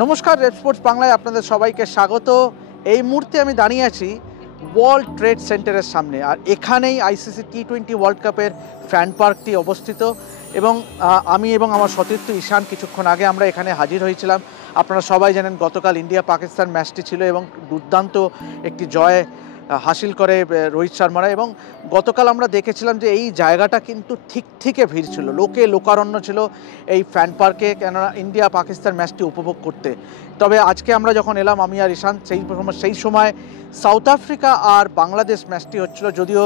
নমস্কার, red sports বাংলায় আপনাদের সবাইকে স্বাগত। এই মুহূর্তে আমি দাঁড়িয়ে আছি ওয়ার্ল্ড ট্রেড সেন্টারের সামনে, আর এখানেই আইসিসি টি20 ওয়ার্ল্ড কাপের ফ্যান পার্কটি অবস্থিত। এবং আমি এবং আমার সতীর্থ ঈশান কিছুক্ষণ আগে আমরা এখানে হাজির হয়েছিলাম। আপনারা সবাই জানেন গতকাল ইন্ডিয়া পাকিস্তান ম্যাচটি ছিল এবং দুর্দান্ত একটি জয় হাসিল করে রোহিত শর্মারা। এবং গতকাল আমরা দেখেছিলাম যে এই জায়গাটা কিন্তু ঠিক ভিড় ছিল, লোকারণ্য ছিল এই ফ্যান পার্কে, কেননা ইন্ডিয়া পাকিস্তান ম্যাচটি উপভোগ করতে। তবে আজকে আমরা যখন এলাম, আমি আর ঈশান, সেই সময় সাউথ আফ্রিকা আর বাংলাদেশ ম্যাচটি হচ্ছিল। যদিও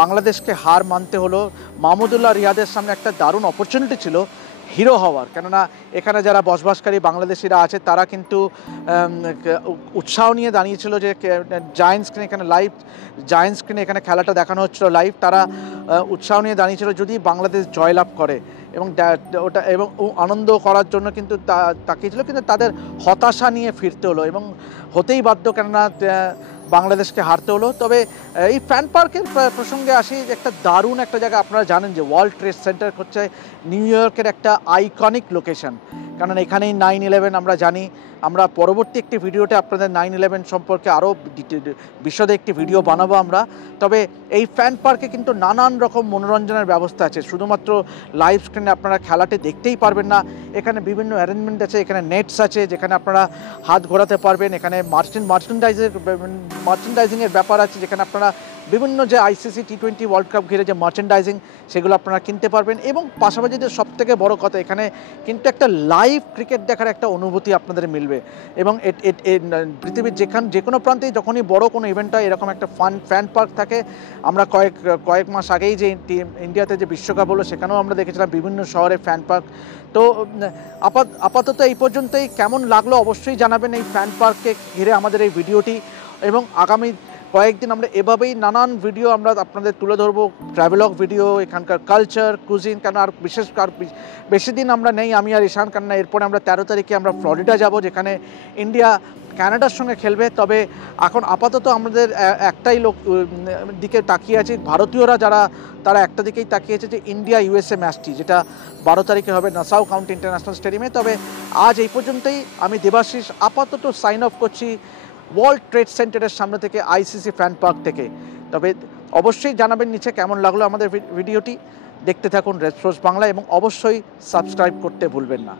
বাংলাদেশকে হার মানতে হলো, মাহমুদুল্লাহ রিয়াদের সামনে একটা দারুণ অপরচুনিটি ছিল হিরো হওয়ার, কেননা এখানে যারা বসবাসকারী বাংলাদেশিরা আছে তারা কিন্তু উৎসাহ নিয়ে দাঁড়িয়েছিল যে জায়ান্ট স্ক্রিনে, এখানে লাইভ জায়ান্ট স্ক্রিনে এখানে খেলাটা দেখানো হচ্ছিল লাইভ। তারা উৎসাহ নিয়ে দাঁড়িয়েছিল যদি বাংলাদেশ জয়লাভ করে, এবং ওটা এবং আনন্দ করার জন্য কিন্তু তাকিয়েছিল, কিন্তু তাদের হতাশা নিয়ে ফিরতে হলো এবং হতেই বাধ্য, কেননা বাংলাদেশকে হারতে হলো। তবে এই ফ্যান পার্কের প্রসঙ্গে আসি, একটা দারুণ একটা জায়গা। আপনারা জানেন যে ওয়ার্ল্ড ট্রেড সেন্টার হচ্ছে নিউ ইয়র্কের একটা আইকনিক লোকেশন, কারণ এখানেই 9/11 আমরা জানি। আমরা পরবর্তী একটি ভিডিওতে আপনাদের 9/11 সম্পর্কে আরও বিশদে একটি ভিডিও বানাবো আমরা। তবে এই ফ্যান পার্কে কিন্তু নানান রকম মনোরঞ্জনের ব্যবস্থা আছে, শুধুমাত্র লাইভ স্ক্রিনে আপনারা খেলাটি দেখতেই পারবেন না। এখানে বিভিন্ন অ্যারেঞ্জমেন্ট আছে, এখানে নেটস আছে যেখানে আপনারা হাত ঘোরাতে পারবেন, এখানে মার্চেন্ডাইজিংয়ের ব্যাপার আছে, যেখানে আপনারা বিভিন্ন যে আইসিসি টি20 ওয়ার্ল্ড কাপ ঘিরে যে মার্চেন্ডাইজিং সেগুলো আপনারা কিনতে পারবেন। এবং পাশাপাশি যে সবথেকে বড় কথা, এখানে কিন্তু একটা লাইভ ক্রিকেট দেখার একটা অনুভূতি আপনাদের মিলবে। এবং পৃথিবীর যে কোনো প্রান্তেই যখনই বড় কোনো ইভেন্ট হয়, এরকম একটা ফ্যান পার্ক থাকে। আমরা কয়েক মাস আগেই যে ইন্ডিয়াতে যে বিশ্বকাপ হলো, সেখানেও আমরা দেখেছিলাম বিভিন্ন শহরে ফ্যান পার্ক। তো আপাতত এই পর্যন্তই। কেমন লাগলো অবশ্যই জানাবেন এই ফ্যান পার্ককে ঘিরে আমাদের এই ভিডিওটি। এবং আগামী কয়েকদিন আমরা এভাবেই নানান ভিডিও আমরা আপনাদের তুলে ধরবো, ট্রাভেলগ ভিডিও, এখানকার কালচার, কুজিন। কেন আর বেশি দিন আমরা নেই আমি আর ঈশান, কেননা এরপরে আমরা 13 তারিখে আমরা ফ্লোরিডা যাব, যেখানে ইন্ডিয়া কানাডার সঙ্গে খেলবে। তবে এখন আপাতত আমাদের একটাই দিকে তাকিয়ে আছে ভারতীয়রা, তারা একটা দিকেই তাকিয়েছে যে ইন্ডিয়া ইউএসএ ম্যাচটি, যেটা 12 তারিখে হবে নাসাউ কাউন্টি ইন্টারন্যাশনাল স্টেডিয়ামে। তবে আজ এই পর্যন্তই। আমি দেবাশিস আপাতত সাইন অফ করছি ওয়ার্ল্ড ট্রেড সেন্টারের সামনে থেকে, আইসিসি ফ্যান পার্ক থেকে। তবে অবশ্যই জানাবেন নিচে কেমন লাগলো আমাদের ভিডিওটি। দেখতে থাকুন রেড স্পোর্টস বাংলা এবং অবশ্যই সাবস্ক্রাইব করতে ভুলবেন না।